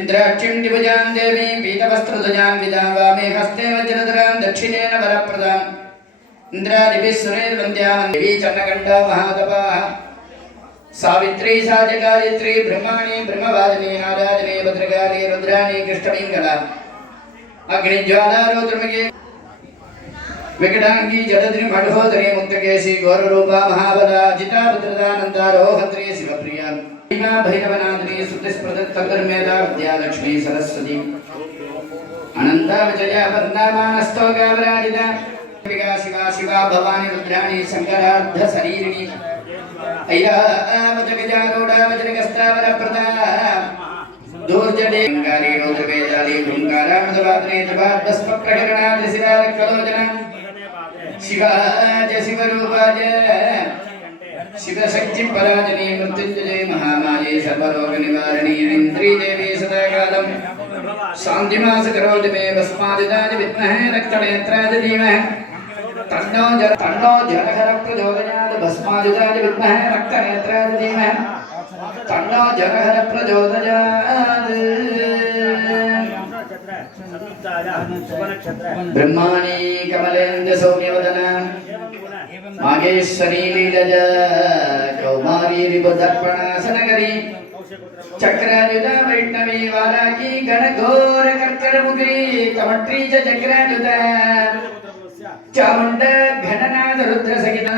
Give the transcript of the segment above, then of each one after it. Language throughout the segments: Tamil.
इंद्राक्षिं दिवजां देवी पीतवस्त्रध्वजां विदावामे हस्ते वज्रधरां दक्षिणेन वरप्रदां इंद्रादिभिः सुरेर्वन्द्यां देवी चन्द्रकण्ठा महातपाः सावित्री साजगायत्री ब्रह्माणि ब्रह्मवादिनी नारायणी भद्रकाली रुद्राणी कृष्णपिङ्गला अग्निज्वाला रौद्रमुखे विकटांगी जलधरी मठोदरी मुक्तकेशी गौररूपा महाबला जिता भद्रदानन्दा रोहत्री शिवप्रिया भैरवनादिनी सुतिस्मृतत्तर्मेधा विद्यालक्ष्मी सरस्वती अनंता विजया वरदामानस्तोगावराजिता शिवा शिवा भवानी रुद्राणी शंकरार्ध शरीरिणी ऐरावतगजारूढा वज्रगस्तावरप्रदा दूर्जटे गंगारी रौद्रवेदाली भृंगारामृतवादने जपादस्पप्रगणादिशिरारकलोचना शिवाज शिवरूपाज शिवशक्ति पराजनी मृत्युंजय महामाये सर्वरोग निवारणी इंद्री देवी सदाकालं शांतिमास करोति मे भस्मादिदाय विद्महे रक्तनेत्राय धीमहि तन्नो जलहर प्रचोदयात् भस्मादिदाय विद्महे रक्तनेत्राय धीमहि तन्नो जलहर प्रचोदयात् ब्रह्माणि कमलेन्द्र सौम्यवदना मागेश्वरी लीलज कौमारी रिपुदर्पणासनगरी चक्रायुधा वैष्णवी वाराकी गणघोर कर्करमुखी कमट्री च चक्रायुधा चामुण्ड घननाद रुद्र सहिता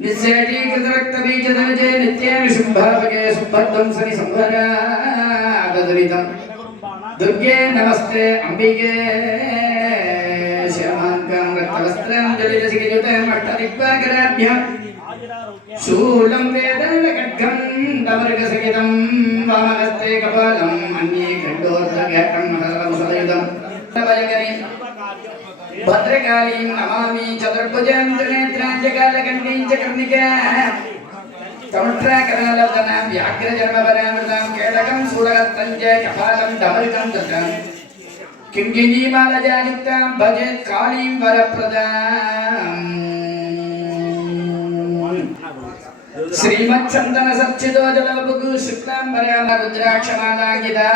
निस्सेटी कृतरक्त बीज धनजे नित्ये शुंभावगे सुभद्रं सनि संभरागदरितं दुर्गे नमस्ते अंबिके श्यामांकं रक्तवस्त्रं जलितसिकयुतं अष्टदिक्पाकराभ्यां शूलं वेदनखड्गं दमर्गसहितं वामहस्ते कपालम् अन्ये खण्डोर्धव्याक्रं हरवसलयुतं भजगरि भद्रकालीं नमामि चतुर्भुजां त्रिनेत्रां च कालकण्ठीं च कर्णिकां कमट्राकरालवदनां व्याघ्रजन्मपरामृतां केटकं शूलहस्तं च कपालं डमरुकं धृतां किङ्किणीमालजानिक्तां भजे कालीं वरप्रदां श्रीमच्चन्दन सच्चिदोजलवपुगु शुक्लाम्बरां रुद्राक्षमालाङ्गिता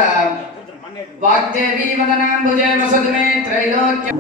वाग्देवी वदनाम्बुजे वसतु मे त्रैलोक्यं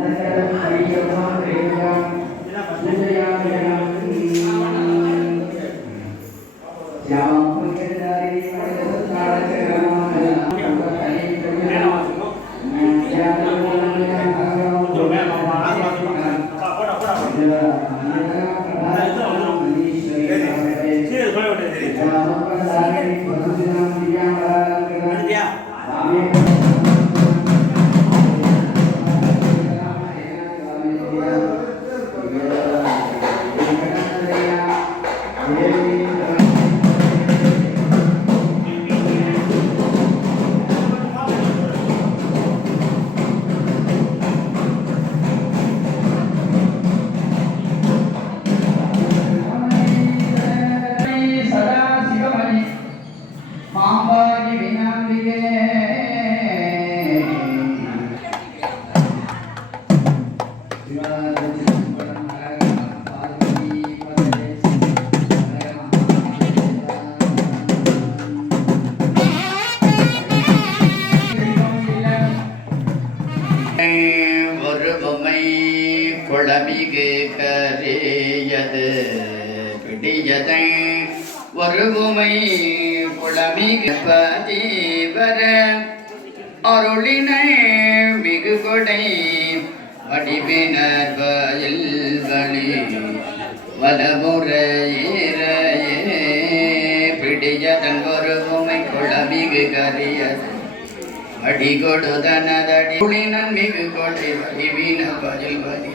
பிடியது பிடியதை ஒருவுமை குளமிகு பதிவர அருளினை மிகு கொடை வடிவினர் வயல் வழி வலமுறையே பிடியதன் ஒருவுமை குளமிகு கரியது அடி கொடுதனதடி புலினன் மிகு கொடை வடிவின வயல் வழி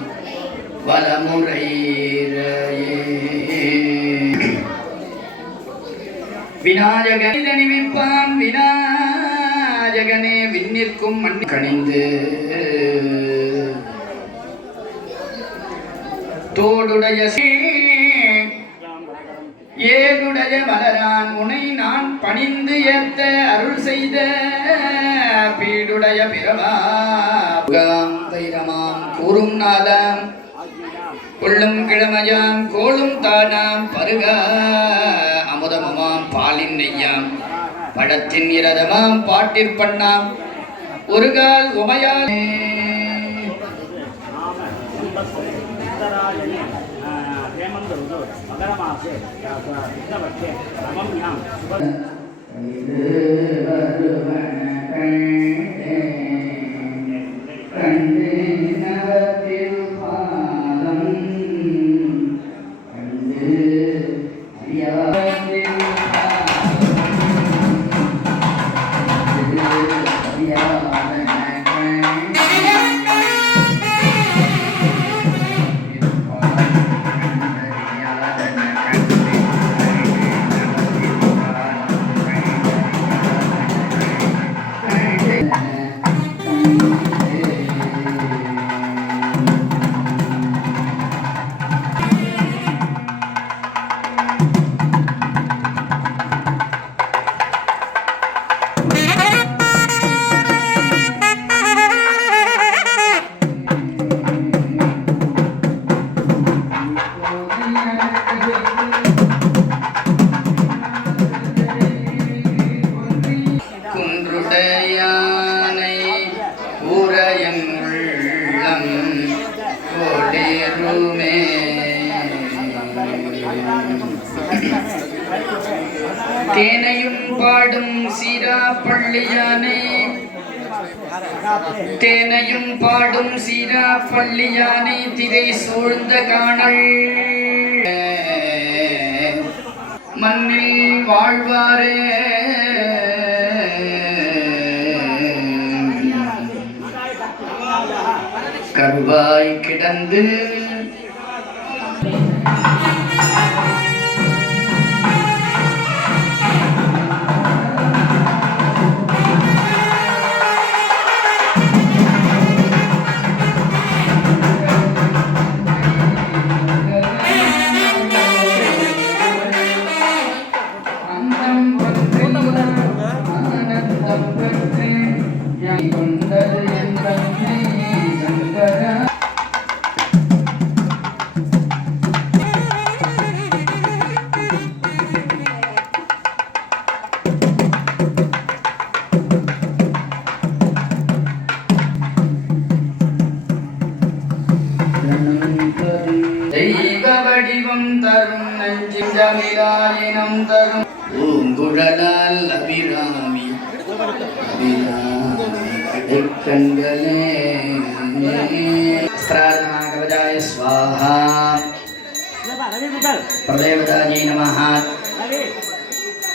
வலமுறையே விநாயகனை நிமிப்பான் விநாயகனே விண்ணிற்கும் மண்ணி கணிந்து தோடுடைய ஏழுடைய மலரான் உனை நான் பணிந்து ஏத்த அருள் செய்த பீடுடைய பிரமாம் வைரமாம் கூறும் நாளாம் கொள்ளும் கிழமையாம் கோளும் தானாம் பருக அமுதமுமாம் பாலின் நெய்யாம் படத்தின் இரதமாம் பாட்டிற்பண்ணாம் ஒரு கால் உமையால் குன்றுடையானை ஊரையன் உள்ளம் கோடேருமே தேனையும் பாடும் சீரா பள்ளியானை தேனையும் பாடும் சீரா பள்ளியானை திரை சூழ்ந்த காணல் மண்ணில் வாழ்வாரே கருவாய் கிடந்து தெய்வ வடிவம் தரும் நெஞ்சிடமிலாயினம் தரும் பூங்குழலால் அபிராமி கண்களே ஸ்ராதனாகவஜாய ஸ்வாஹா பிரதேவதாஜி நமः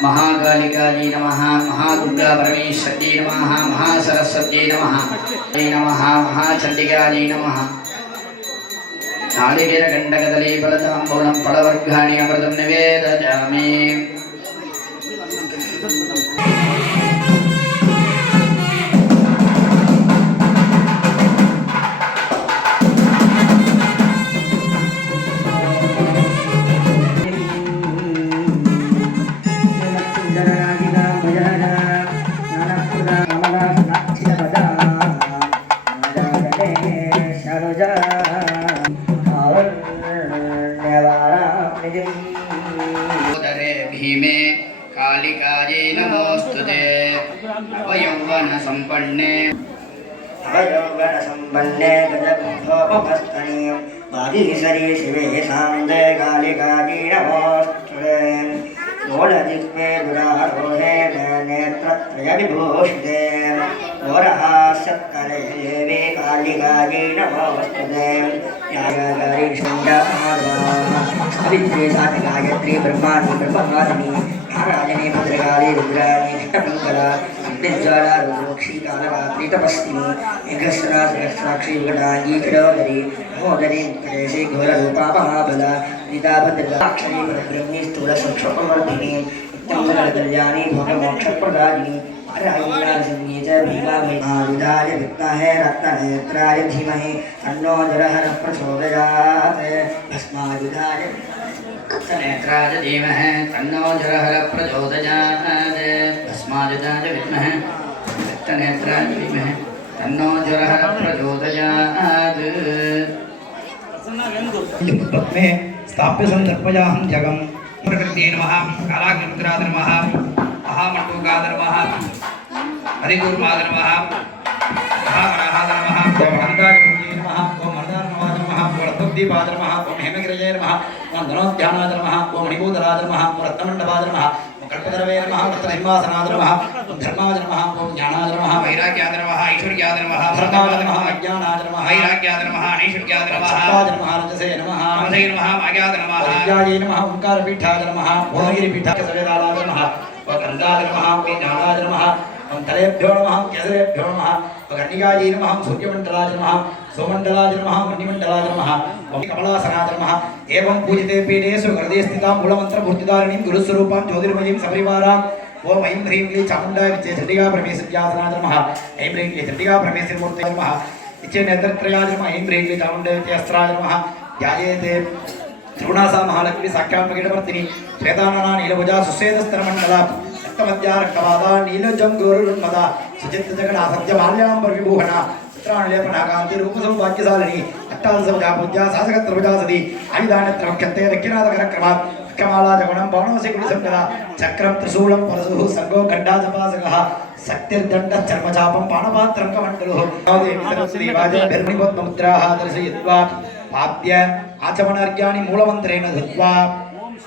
महाकालिकाजी नमः महादुर्गा परमेश्वरी नमः महासरस्वती नमः नमः महाचंडिकाजी नमः नालिकेर गंडकदली फलतांबूलं फलवर्गाणि अमृतं निवेदयामि भीमे कालिकायै नमोस्तुते वयौवनसम्पन्ने गजकुम्भोपस्थनीं वागीश्वरी शिवे शान्ते मूलदिग्मे दुरारोहेण नेत्रत्रयविभूषिते घोरः सत्तरे देवे कालिकायै नमोऽस्तुते यागागारी सावित्री गायत्री ब्रह्माणि ब्रह्मवादिनी महाराजनी भद्रकाली रुद्राणी कृष्णमंगला अग्निज्वाला रुद्रोक्षी कालरात्रि तपस्विनी मेघस्रा सहस्राक्षी विकटांगी किरोदरी महोदरी प्रदेशे घोररूपा महाबला गीता भद्रकाक्षरी परब्रह्मी स्थूल सूक्ष्मवर्धिनी नित्यमंगलकल्याणी भोगमोक्षप्रदायिनी अरायणासंज्ञे च भीमाविधाय विद्महे रत्ननेत्राय धीमहि तन्नो जरहर प्रचोदयात् भस्मायुधाय नेत्राय धीमहि तन्नो जरहर प्रचोदयात् भस्मायुधाय विद्महे नेत्राय धीमहि तन्नो जरहर प्रचोदयात् पद्मे स्थाप्य संदर्पयाहं जगं प्रकृते नमः कालाग्निरुद्राय नमः महामण्डूकाय नमः हरिगुरुमाय नमः महावराहाय नमः ओम गंगाजमुनिये नमः ओम मर्दानवाय नमः ओम रत्नदीपाय नमः ओम हेमगिरये नमः ओम धनोद्यानाय नमः ओम मणिभूधराय नमः ओम रत्नमण्डपाय नमः ओम कल्पतरवे नमः रत्नसिंहासनाय नमः ओम धर्माय नमः ओम ज्ञानाय नमः वैराग्याय नमः ऐश्वर्याय नमः धर्माय नमः अज्ञानाय नमः वैराग्याय नमः ऐश्वर्याय नमः सत्ताय नमः रजसे नमः रजसे नमः मायाय नमः विद्यायै नमः ओंकारपीठाय नमः भुवनगिरिपीठाय सवेदाय नमः वकन्दाय नमः ज्ञानाय नमः ओम तलेभ्यो नमः केसरेभ्यो नमः वकर्णिकायै नमः सूर्यमण्डलाय नमः सोमण्डलाय नमः मणिमण्डलाय नमः ओम कमलासनाय नमः एवं पूजिते पीठेषु हृदये स्थितां मूलमन्त्रपूर्तिदारिणीं गुरुस्वरूपां ज्योतिर्मयीं सपरिवाराम् ओम ऐं ह्रीं क्लीं चामुण्डाय विद्ये चण्डिका परमेश्वर्यासनाय नमः ऐं ह्रीं क्लीं चण्डिका परमेश्वरमूर्तये नमः इच्छे नेत्रत्रयाय नमः ऐं ह्रीं क्लीं चामुण्डाय विद्ये अस्त्राय नमः ध्यायेते त्रिगुणासा महालक्ष्मी साक्षात् प्रकटवर्तिनी श्वेतानना नीलभुजा सुस्वेदस्तरमण्डला रक्तमद्या रक्तवादा नीलजं गौरुन्मदा सुचित्तजगना सत्यमाल्याम्बर विभूषणा चित्राणलेपना कान्ति रूपसौभाग्यशालिनी अट्टादशभुजा पूज्या शासकत्रभुजा सती आयुधान्यत्रवक्षन्ते दक्षिणादकरक्रमात् कमाला जगुणं पवनोऽसि कुलिसंगदा चक्रं त्रिशूलं परशुः सर्गो गण्डाजपासकः शक्तिर्दण्डः चर्मचापं पाणपात्रं कमण्डलुः देवाजभिर्निबोधमुद्राः दर्शयित्वा पाद्य आचमनार्घ्यानि मूलमन्त्रेण धृत्वा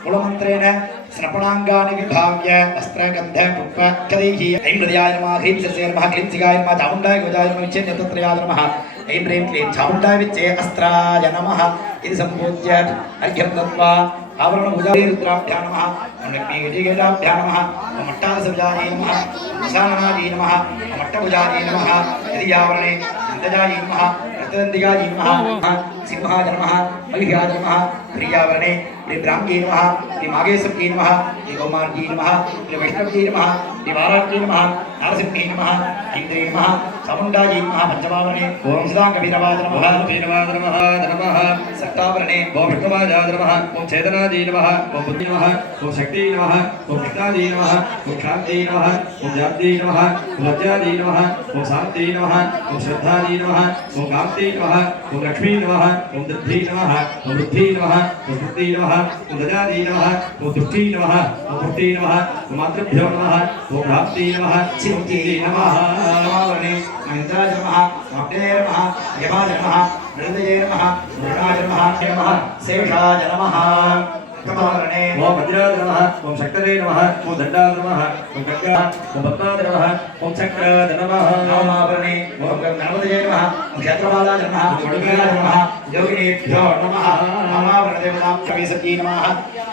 मूलमन्त्रेण स्नपनाङ्गानि विभाव्य वस्त्रगन्ध पुष्पकदैः ऐं हृदयाय नमः ह्रीं शिरसे नमः क्लीं सिगाय नमः चामुण्डाय गोजाय नमः विच्छे नेत्रत्रयाय नमः ऐं ह्रीं क्लीं चामुण्डाय विच्छे अस्त्राय नमः इति सम्पूज्य अर्घ्यं दत्त्वा आवरणभुजारुद्राभ्यां नमः ओम लक्ष्मीगजगेटाभ्यां नमः ओम अट्टादशभुजायै नमः ईशाननायै नमः ओम अट्टभुजायै नमः यदि आवरणे दन्तजायै नमः रक्तदन्तिकायै नमः सिंहाय नमः मलिहाय नमः प्रियावरणे ब्राह्म्यै नमः मागेश्वर्यै नमः कौमार्यै नमः वैष्णव्यै नमः वाराह्यै नमः नारसिंह्यै नमः ऐन्द्रै नमः चामुण्डायै नमः पंचमावरणे ओम सदाकवीरवाय नमः वीरवाय नमः नमः सप्तावरणे ओम विष्णुवाय नमः ओम चेतनायै नमः ओम बुद्धि नमः ओम शक्ति नमः ओम कृष्णायै नमः ओम शान्त्यै नमः ओम जात्यै नमः ओम लज्जायै नमः ओम शान्त्यै नमः ओम श्रद्धायै नमः ओम कान्त्यै नमः ओम लक्ष्मी नमः ओम दद्ध्यै नमः ओम बुद्ध्यै नमः ओम शक्त्यै नमः ओम दजायै नमः ओम दुष्टै नमः ओम पुष्ट्यै नमः ओम मातृभ्यो नमः ओम भ्रात्यै नमः चिन्त्यै नमः नमावरणे महेन्द्राय नमः अग्नेय नमः यमाय नमः मृदये नमः वरुणाय नमः शेषाय नमः कमावरणे ओम वज्राय नमः ओम शक्तये नमः ओम दण्डाय नमः ओम खड्गाय ओम पद्माय नमः ओम चक्राय नमः नमावरणे ओम गणपतये नमः ओम क्षेत्रपालाय नमः ओम वडुगाय नमः योगिनेभ्यो नमः नमावरणे देवतां कविसती नमः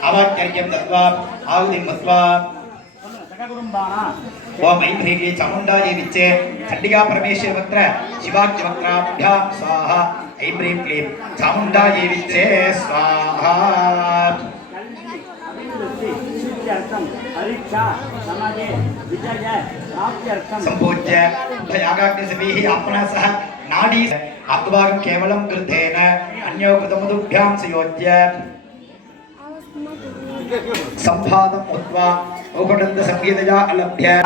अवाक्यर्घ्यं दत्त्वा आहुतिं मत्वा ओम ऐं ह्रीं क्लीं चामुण्डायै विच्चे चण्डिका परमेश्वरमन्त्र शिवाज्ञमन्त्राभ्यां स्वाहा ऐं ह्रीं क्लीं चामुण्डायै विच्चे स्वाहा संपूज्य भयागाग्निसभिः आत्मना सह नाडी आत्मभागं केवलं कृतेन अन्यो कृतमधुभ्यां संयोज्य संभादं उद्वा औघडन्द संगीतया अलभ्य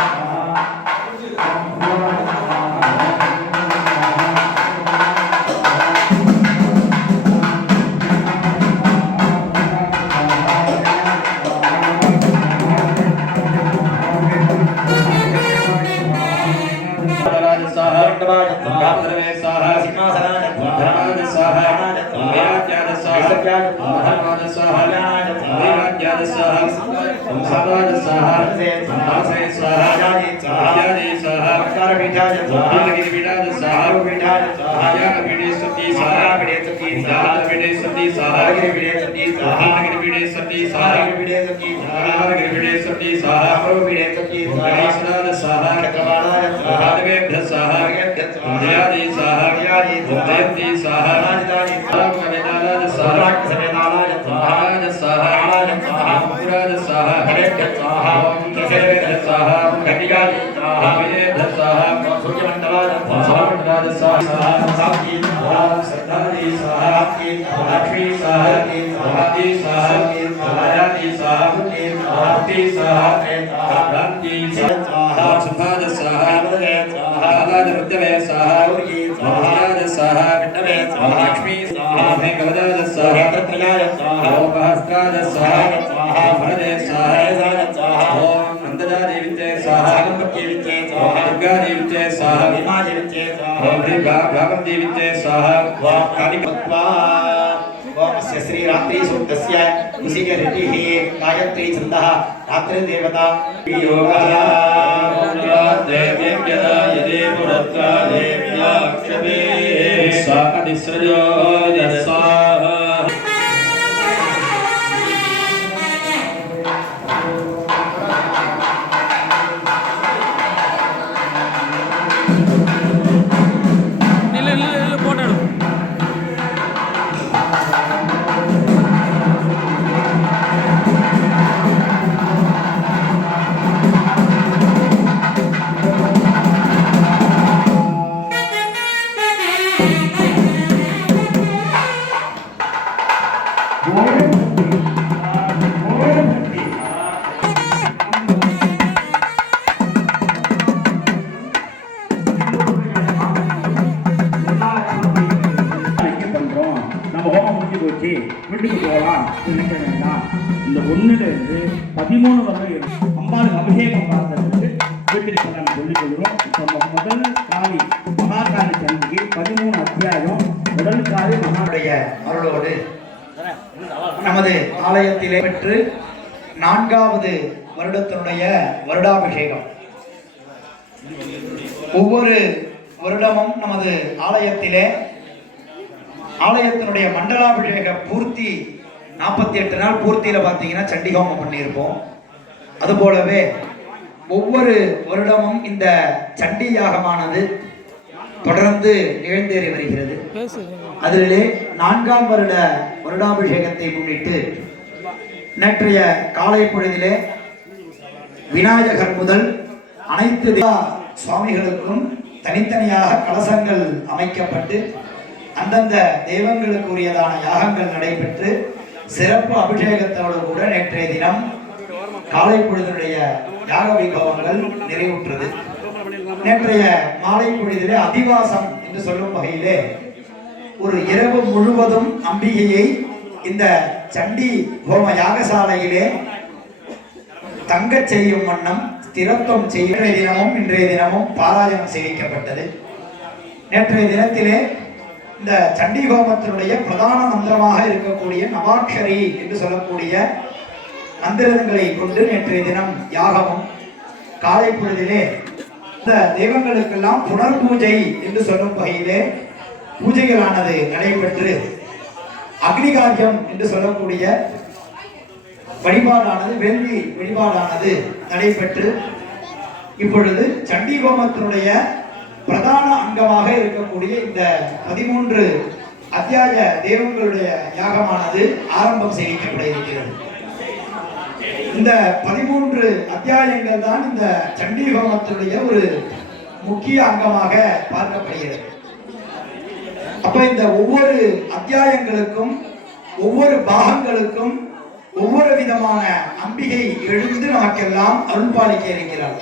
श्री रात्रि सूक्तस्य उसी के ऋति ही गायत्री छंदः रात्रि देवता योगः देव्यज्ञा यदि पुरत्रा देव्या क्षते सा अधिसृजो यस्सा வீட்டுக்கு போகலாம் நினைக்க வேண்டாம். இந்த 1லேருந்து 13 வரை அம்பாளுக்கு அபிஷேகம் பார்த்ததுக்கு வீட்டுக்கு போகலான்னு சொல்லிக் கொள்கிறோம். இப்போ முதல் காளி மகாகாளி சந்திக்கு 13 அத்தியாயம் முதல் காளி மகாவுடைய அருளோடு நமது ஆலயத்திலே பெற்று 4வது வருடத்தினுடைய வருடாபிஷேகம். ஒவ்வொரு வருடமும் நமது ஆலயத்தினுடைய மண்டலாபிஷேக பூர்த்தி 48 நாள் பூர்த்தியில பார்த்தீங்கன்னா சண்டிகோமம் பண்ணியிருப்போம். அதுபோலவே ஒவ்வொரு வருடமும் இந்த சண்டி யாகமானது தொடர்ந்து நிகழ்ந்தேறி வருகிறது. அதிலே 4ஆம் வருடாபிஷேகத்தை முன்னிட்டு நேற்றைய காலை பொழுதிலே விநாயகர் முதல் அனைத்து சுவாமிகளுக்கும் தனித்தனியாக கலசங்கள் அமைக்கப்பட்டு அந்தந்த தெய்வங்களுக்கு உரியதான யாகங்கள் நடைபெற்று சிறப்பு அபிஷேகத்தோடு கூட நேற்றைய தினம் காலை பொழுதுடைய யாக வைபவங்கள் நிறைவுற்றது. நேற்றைய மாலை பொழுதிலே அதிவாசம் என்று சொல்லும் வகையிலே ஒரு இரவு முழுவதும் அம்பிகையை இந்த சண்டி ஹோம யாகசாலையிலே தங்கச் செய்யும் வண்ணம் ஸ்திரத்துவம் செய்ய இன்றைய தினமும் பாராயணம் செய்விக்கப்பட்டது. நேற்றைய தினத்திலே இந்த சண்டி ஹோமத்தினுடைய பிரதான மந்திரமாக இருக்கக்கூடிய நவாக்ஷரி என்று சொல்லக்கூடிய மந்திரங்களை கொண்டு நேற்றைய தினம் யாகமும் காலை பொழுதிலே இந்த தெய்வங்களுக்கெல்லாம் புனர் பூஜை என்று சொல்லும் வகையிலே பூஜைகளானது நடைபெற்று அக்னிகாரியம் என்று சொல்லக்கூடிய வழிபாடானது வேள்வி வழிபாடானது நடைபெற்று இப்பொழுது சண்டி ஹோமத்தினுடைய பிரதான அங்கமாக இருக்கக்கூடிய இந்த 13 அத்தியாய தெய்வங்களுடைய யாகமானது ஆரம்பம் செய்யப்பட இருக்கிறது. இந்த 13 அத்தியாயங்கள் தான் இந்த சண்டி ஹோமத்தினுடைய ஒரு முக்கிய அங்கமாக பார்க்கப்படுகிறது. அப்ப இந்த ஒவ்வொரு அத்தியாயங்களுக்கும் ஒவ்வொரு பாகங்களுக்கும் ஒவ்வொரு விதமான அம்பிகை எழுந்து நமக்கெல்லாம் அருள்பாலிக்க இருக்கிறார்.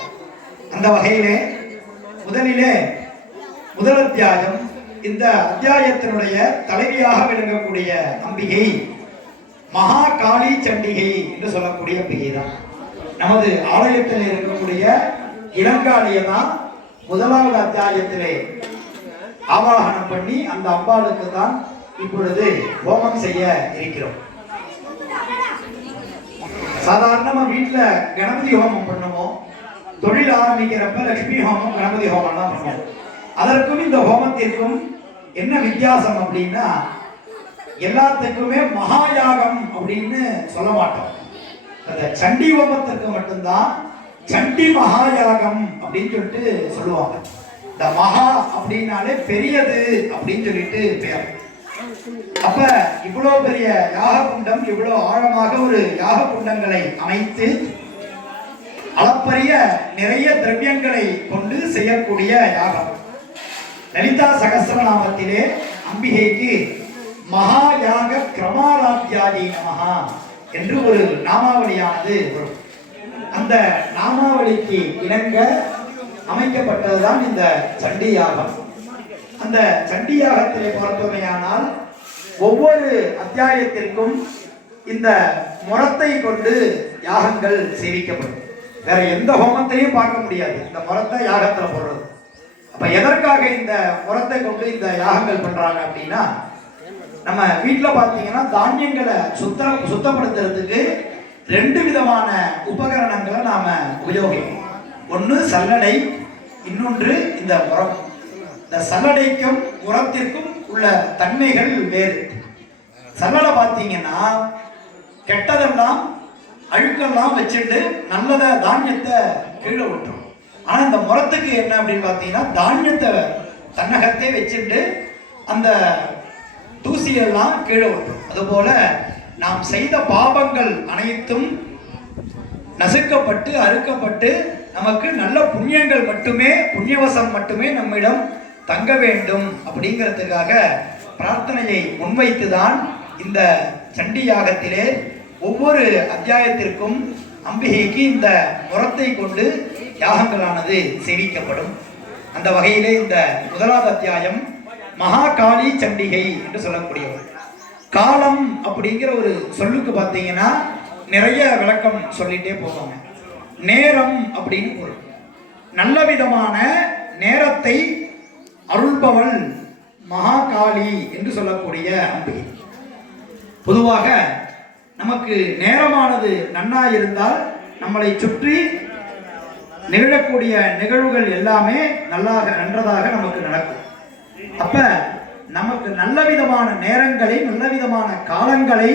அந்த வகையிலே முதல் அத்தியாயம் இந்த அத்தியாயத்தினுடைய தலைவியாக விளங்கக்கூடிய அம்பிகை மகா காளி சண்டிகை என்று சொல்லக்கூடிய அம்பிகை தான். நமது ஆலயத்தில் இருக்கக்கூடிய இளங்காளியை தான் 1வது அத்தியாயத்திலே ஆவாகனம் பண்ணி அந்த அம்பாளுக்கு தான் இப்பொழுது ஹோமம் செய்ய இருக்கிறோம். சாதாரணமா வீட்டுல கணபதி ஹோமம் பண்ணுவோம், தொழில் ஆரம்பிக்கிறப்ப லட்சுமி ஹோமம் கணபதி ஹோமம் தான் பண்ணுவோம். அதற்கும் இந்த ஹோமத்திற்கும் என்ன வித்தியாசம் அப்படின்னா, எல்லாத்துக்குமே மகாயாகம் அப்படின்னு சொல்ல மாட்டோம். அந்த சண்டி ஹோமத்திற்கு மட்டும்தான் சண்டி மகாயாகம் அப்படின்னு சொல்லிட்டு சொல்லுவாங்க. இந்த மகா அப்படின்னாலே பெரியது அப்படின்னு சொல்லிட்டு பேர். அப்ப இவ்வளவு பெரிய யாக குண்டம், இவ்வளவு ஆழமாக ஒரு யாக குண்டங்களை அமைத்து அளப்பரிய நிறைய திரவியங்களை கொண்டு செய்யக்கூடிய யாகம். லலிதா சகஸ்ரநாமத்திலே அம்பிகைக்கு மகாயாக கிரமாராத்யாதி நமஹா என்று ஒரு நாமாவளியானது வரும். அந்த நாமாவளிக்கு இணங்க அமைக்கப்பட்டதுதான் இந்த சண்டி யாகம். அந்த சண்டி யாகத்திலே பார்த்தோமேயானால் ஒவ்வொரு அத்தியாயத்திற்கும் இந்த முறத்தை கொண்டு யாகங்கள் சேவிக்கப்படும். வேற எந்த ஹோமத்திலையும் பார்க்க முடியாது இந்த முறத்தை யாகத்துல போடுறது. அப்ப எதற்காக இந்த முறத்தை கொண்டு இந்த யாகங்கள் பண்றாங்க அப்படின்னா, நம்ம வீட்டுல பாத்தீங்கன்னா தானியங்களை சுத்தப்படுத்துறதுக்கு 2 விதமான உபகரணங்களை நாம உபயோகிப்போம். ஒன்று சல்லடை, இன்னொன்று இந்த முறம். இந்த சல்லடைக்கும் முறத்திற்கும் உள்ள தன்மைகள் வேறு. சல்லடை பார்த்தீங்கன்னா கெட்டதெல்லாம் அழுக்கெல்லாம் வச்சுட்டு நல்லத தானியத்தை கீழே விட்டுரும். ஆனா இந்த முறத்துக்கு என்ன அப்படின்னு பார்த்தீங்கன்னா, தானியத்தை தன்னகத்தே வச்சுட்டு அந்த தூசியெல்லாம் கீழே விட்டுரும். அதுபோல நாம் செய்த பாவங்கள் அனைத்தும் நசுக்கப்பட்டு அறுக்கப்பட்டு நமக்கு நல்ல புண்ணியங்கள் மட்டுமே, புண்ணியவசம் மட்டுமே நம்மிடம் தங்க வேண்டும் அப்படிங்கிறதுக்காக பிரார்த்தனையை முன்வைத்துதான் இந்த சண்டி யாகத்திலே ஒவ்வொரு அத்தியாயத்திற்கும் அம்பிகைக்கு இந்த முறத்தை கொண்டு யாகங்களானது சேவிக்கப்படும். அந்த வகையிலே இந்த முதலாவது அத்தியாயம் மகாகாளி சண்டிகை என்று சொல்லக்கூடியவர். காலம் அப்படிங்கிற ஒரு சொல்லுக்கு பார்த்தீங்கன்னா நிறைய விளக்கம் சொல்லிட்டே போவாங்க. நேரம் அப்படின்னு பொருள். நல்ல விதமான நேரத்தை அருள்பவள் மகாகாளி என்று சொல்லக்கூடிய அம்பிகை. பொதுவாக நமக்கு நேரமானது நன்னா இருந்தால் நம்மளை சுற்றி நிகழக்கூடிய நிகழ்வுகள் எல்லாமே நன்றதாக நமக்கு நடக்கும். அப்ப நமக்கு நல்ல விதமான நேரங்களை, நல்ல விதமான காலங்களை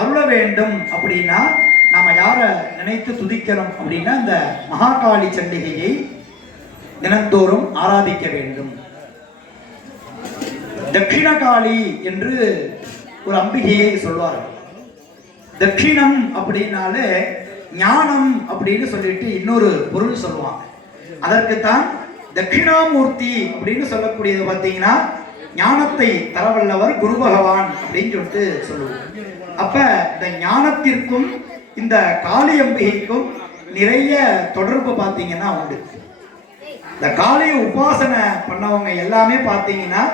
அருள வேண்டும் அப்படின்னா நாம யாரை நினைத்து துதிக்கணும் அப்படின்னா இந்த மகாகாளி சண்டிகையை தினந்தோறும் ஆராதிக்க வேண்டும். தட்சிணகாளி என்று ஒரு அம்பிகையை சொல்வார்கள். தட்சிணம் அப்படின்னாலே ஞானம் அப்படின்னு சொல்லிட்டு இன்னொரு பொருள் சொல்லுவாங்க. அதற்குத்தான் தட்சிணாமூர்த்தி அப்படின்னு சொல்லக்கூடியது பார்த்தீங்கன்னா ஞானத்தை தரவல்லவர் குரு பகவான் அப்படின்னு சொல்லிட்டு சொல்லுவோம். அப்ப இந்த ஞானத்திற்கும் இந்த காளி அம்பிகைக்கும் நிறைய தொடர்பு பார்த்தீங்கன்னா உண்டு. இந்த காளியை உபாசனை பண்ணவங்க எல்லாமே பார்த்தீங்கன்னா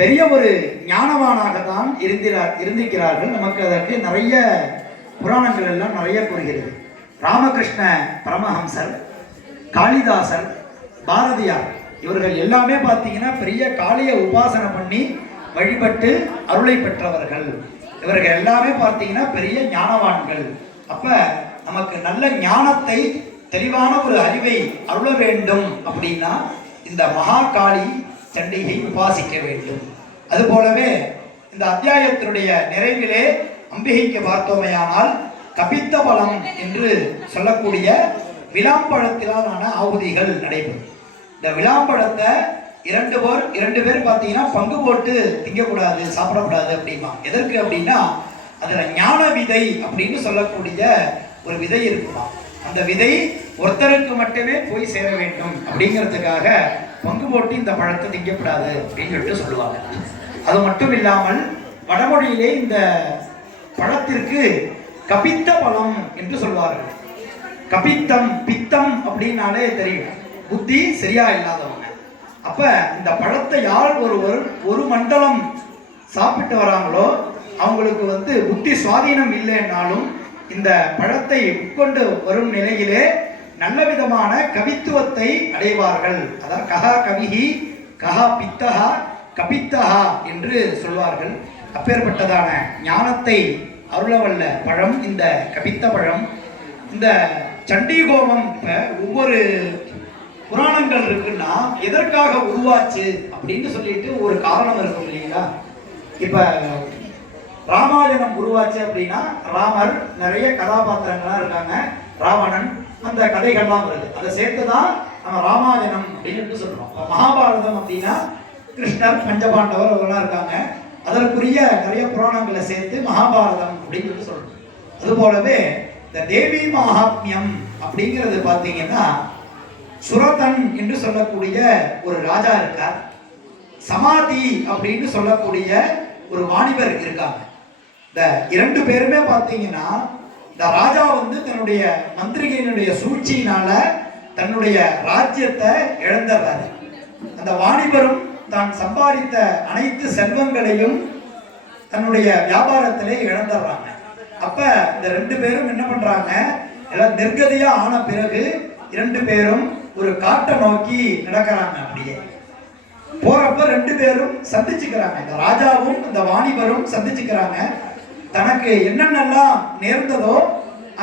பெரிய ஒரு ஞானவானாக தான் இருந்திருக்கிறார்கள். நமக்கு அதற்கு நிறைய புராணங்கள் எல்லாம் நிறைய கூறுகிறது. ராமகிருஷ்ண பரமஹம்சர், காளிதாசர், பாரதியார் இவர்கள் எல்லாமே பார்த்தீங்கன்னா பெரிய காளியை உபாசனை பண்ணி வழிபட்டு அருளை பெற்றவர்கள். இவர்கள் எல்லாமே பார்த்தீங்கன்னா பெரிய ஞானவான்கள். அப்ப நமக்கு நல்ல ஞானத்தை, தெளிவான ஒரு அறிவை அருள வேண்டும் அப்படின்னா இந்த மகாகாளி சண்டிகை உபாசிக்க வேண்டும். அது போலவே இந்த அத்தியாயத்தினுடைய நிறைவிலே அம்பிகைக்கு பார்த்தோமையானால் கபித்த பலம் என்று சொல்லக்கூடிய விளாம்பழத்திலான ஆகுதிகள் நடைபெறும். இந்த விளாம்பழத்தை இரண்டு பேர் பார்த்தீங்கன்னா பங்கு போட்டு திங்கக்கூடாது, சாப்பிடக்கூடாது அப்படிமா. எதற்கு அப்படின்னா அதுல ஞான விதை அப்படின்னு சொல்லக்கூடிய ஒரு விதை இருக்குமா. அந்த விதை ஒருத்தருக்கு மட்டுமே போய் சேர வேண்டும் அப்படிங்கிறதுக்காக பங்கு போட்டு இந்த பழத்தை திங்கக்கூடாது அப்படின்னு சொல்லிட்டு சொல்லுவாங்க. அது மட்டும் இல்லாமல் வடமொழியிலே இந்த பழத்திற்கு கபித்த பழம் என்று சொல்வார்கள். கபித்தம், பித்தம் அப்படின்னாலே தெரியும், புத்தி சரியா இல்லாதவங்க. அப்ப இந்த பழத்தை யார் ஒருவர் ஒரு மண்டலம் சாப்பிட்டு வராங்களோ அவங்களுக்கு புத்தி சுவாதீனம் இல்லைன்னாலும் இந்த பழத்தை உட்கொண்டு வரும் நிலையிலே நல்ல விதமான கவித்துவத்தை அடைவார்கள். அதாவது கஹா கவிஹி கஹா பித்தஹா கபித்தஹா என்று சொல்வார்கள். அப்பேற்பட்டதான ஞானத்தை அருளவல்ல பழம் இந்த கபித்த பழம். இந்த சண்டி ஹோமம் இப்ப ஒவ்வொரு புராணங்கள் இருக்குன்னா எதற்காக உருவாச்சு அப்படின்னு சொல்லிட்டு ஒரு காரணம் இருக்கும் இல்லைங்களா? இப்ப ராமாயணம் உருவாச்சு அப்படின்னா ராமர் நிறைய கதாபாத்திரங்கள்லாம் இருக்காங்க, ராவணன், அந்த கதைகள்லாம் வருது. அதை சேர்த்துதான் நம்ம ராமாயணம் அப்படின்னு சொல்றோம். மகாபாரதம் அப்படின்னா கிருஷ்ணர், பஞ்சபாண்டவர் அவர்கள்லாம் இருக்காங்க, அதற்குரிய நிறைய புராணங்களை சேர்த்து மகாபாரதம் அப்படின்னு சொல்றோம். அது போலவே இந்த தேவி மகாத்மியம் அப்படிங்கிறது பார்த்தீங்கன்னா சுரதன் என்று சொல்லக்கூடிய ஒரு ராஜா இருக்கார், சமாதி அப்படின்னு சொல்லக்கூடிய ஒரு வாணிபர் இருக்காங்க. இந்த இரண்டு பேருமே பார்த்தீங்கன்னா இந்த ராஜா வந்து தன்னுடைய மந்திரிகையினுடைய சூழ்ச்சியினால தன்னுடைய ராஜ்யத்தை இழந்துடுறாரு. அந்த வாணிபரும் தான் சம்பாதித்த அனைத்து செல்வங்களையும் தன்னுடைய வியாபாரத்திலே இழந்துடுறாங்க. அப்ப இந்த ரெண்டு பேரும் என்ன பண்றாங்க, எல்லாம் நிர்கதியா ஆன பிறகு இரண்டு பேரும் ஒரு காட்டை நோக்கி நடக்கிறாங்க. அப்படியே போறப்ப ரெண்டு பேரும் சந்திச்சுக்கிறாங்க, இந்த ராஜாவும் இந்த வாணிபரும் சந்திச்சுக்கிறாங்க. தனக்கு என்னென்னலாம் நேர்ந்ததோ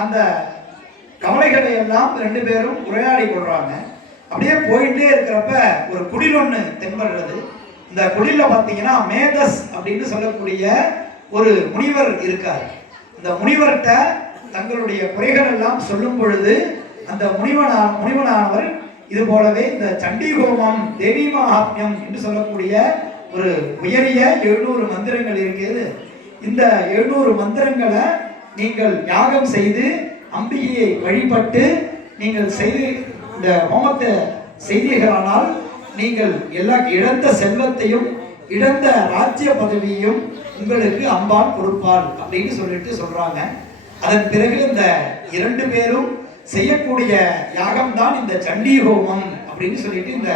அந்த கவலைகளை எல்லாம் ரெண்டு பேரும் உரையாடி கொள்றாங்க. அப்படியே போயிட்டே இருக்கிறப்ப ஒரு குடில் ஒண்ணு தென்படுறது. இந்த குடில பாத்தீங்கன்னா மேதஸ் அப்படின்னு சொல்லக்கூடிய ஒரு முனிவர் இருக்கார். இந்த முனிவர்கிட்ட தங்களுடைய குறைகள் எல்லாம் சொல்லும் பொழுது அந்த முனிவனானவர் இது போலவே இந்த சண்டி ஹோமம், தேவி மகாத்மியம் என்று சொல்லக்கூடிய ஒரு உயரிய 700 மந்திரங்கள் இருக்கிறது. இந்த 700 மந்திரங்களை நீங்கள் யாகம் செய்து அம்பிகையை வழிபட்டு நீங்கள் செய்து இந்த ஹோமத்தை செய்தீர்களானால் நீங்கள் எல்லா இழந்த செல்வத்தையும் இழந்த ராஜ்ய பதவியையும் உங்களுக்கு அம்பாள் கொடுப்பாள் அப்படின்னு சொல்லிட்டு சொல்றாங்க. அதன் பிறகு இந்த இரண்டு பேரும் செய்யக்கூடிய யாகம் தான் இந்த சண்டி ஹோமம் அப்படின்னு சொல்லிட்டு இந்த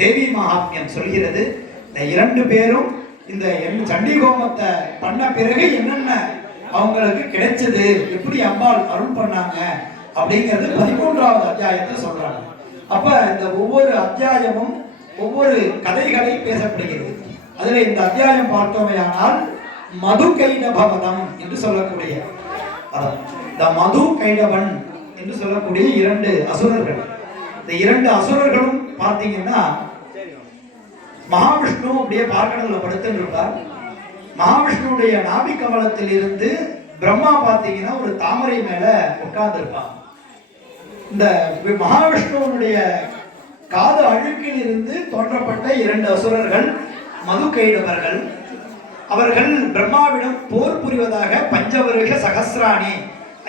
தேவி மகாத்மியம் சொல்கிறது. இந்த இரண்டு பேரும் இந்த சண்டி ஹோமத்தை பண்ண பிறகு என்னென்ன அவங்களுக்கு கிடைச்சது, எப்படி அம்பாள் அருள் பண்ணாங்க அப்படிங்கிறது 13வது அத்தியாயத்தை சொல்றாங்க. அப்ப இந்த ஒவ்வொரு அத்தியாயமும் ஒவ்வொரு கதைகளை பேசப்படுகிறது. அதுல இந்த அத்தியாயம் பார்த்தோமையானால் மது கைடபவதம் என்று சொல்லக்கூடிய இந்த மது கைடவன் என்று சொல்லக்கூடிய 2 அசுரர்கள். இந்த 2 அசுரர்களும் பார்த்தீங்கன்னா மகாவிஷ்ணு அப்படியே பார்க்கடல்ல படுத்துட்டு இருப்பார். மகாவிஷ்ணுடைய நாபி கமலத்தில் இருந்து பிரம்மா பார்த்தீங்கன்னா ஒரு தாமரை மேல உட்கார்ந்து இருப்பான். இந்த மகாவிஷ்ணுவனுடைய காது அழுக்கில் இருந்து தோன்றப்பட்ட 2 அசுரர்கள் மது கைடவர்கள். அவர்கள் பிரம்மாவிடம் போர் புரிவதாக பஞ்சவருக சகசிராணி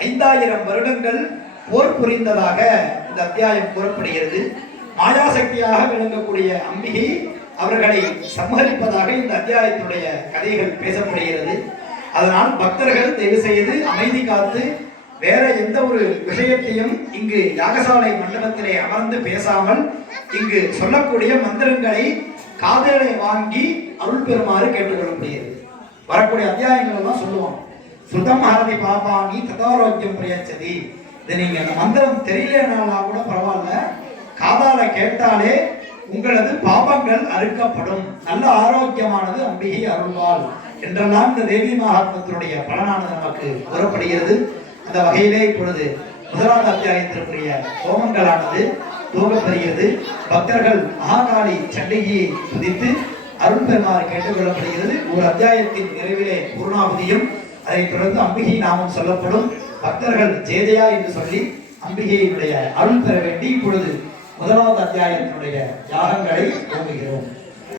5000 வருடங்கள் போர் புரிந்ததாக இந்த அத்தியாயம் கூறப்படுகிறது. மாயாசக்தியாக விளங்கக்கூடிய அம்பிகை அவர்களை சம்ஹரிப்பதாக இந்த அத்தியாயத்துடைய கதைகள் பேசப்படுகிறது. அதனால் பக்தர்கள் தயவு செய்து அமைதி காத்து வேற எந்த ஒரு விஷயத்தையும் இங்கு யாகசாலை மண்டபத்திலே அமர்ந்து பேசாமல் இங்கு சொல்லக்கூடிய மந்திரங்களை காதலை வாங்கி அருள் பெறுமாறு கேட்டுக்கொள்ளப்படுகிறது. வரக்கூடிய அத்தியாயங்கள் எல்லாம் சொல்லுவோம். சுதம் ஹரதி பாபானி ததாரோக்கியம் பிரயச்சதி. இது நீங்க அந்த மந்திரம் தெரியலனா கூட பரவாயில்ல, காதால கேட்டாலே உங்களது பாபங்கள் அறுக்கப்படும், நல்ல ஆரோக்கியமானது அம்பிகை அருள்வாள் என்றெல்லாம் இந்த தேவி மகாத்மத்தினுடைய பலனானது நமக்கு கூறப்படுகிறது. அந்த வகையிலே இப்பொழுது 1வது அத்தியாயத்திற்குரிய ஹோமங்களானது துவங்கப்படுகிறது. பக்தர்கள் மகாகாளி சண்டிகையை துதித்து அருள் பெறுமாறு கேட்டுக்கொள்ளப்படுகிறது. ஒரு அத்தியாயத்தின் நிறைவிலே பூர்ணாவதியும் அதைத் தொடர்ந்து அம்பிகை நாமம் சொல்லப்படும். பக்தர்கள் ஜெயஜயா என்று சொல்லி அம்பிகையினுடைய அருள் பெற வேண்டி இப்பொழுது 1வது அத்தியாயத்தினுடைய யாகங்களை துவங்குகிறோம்.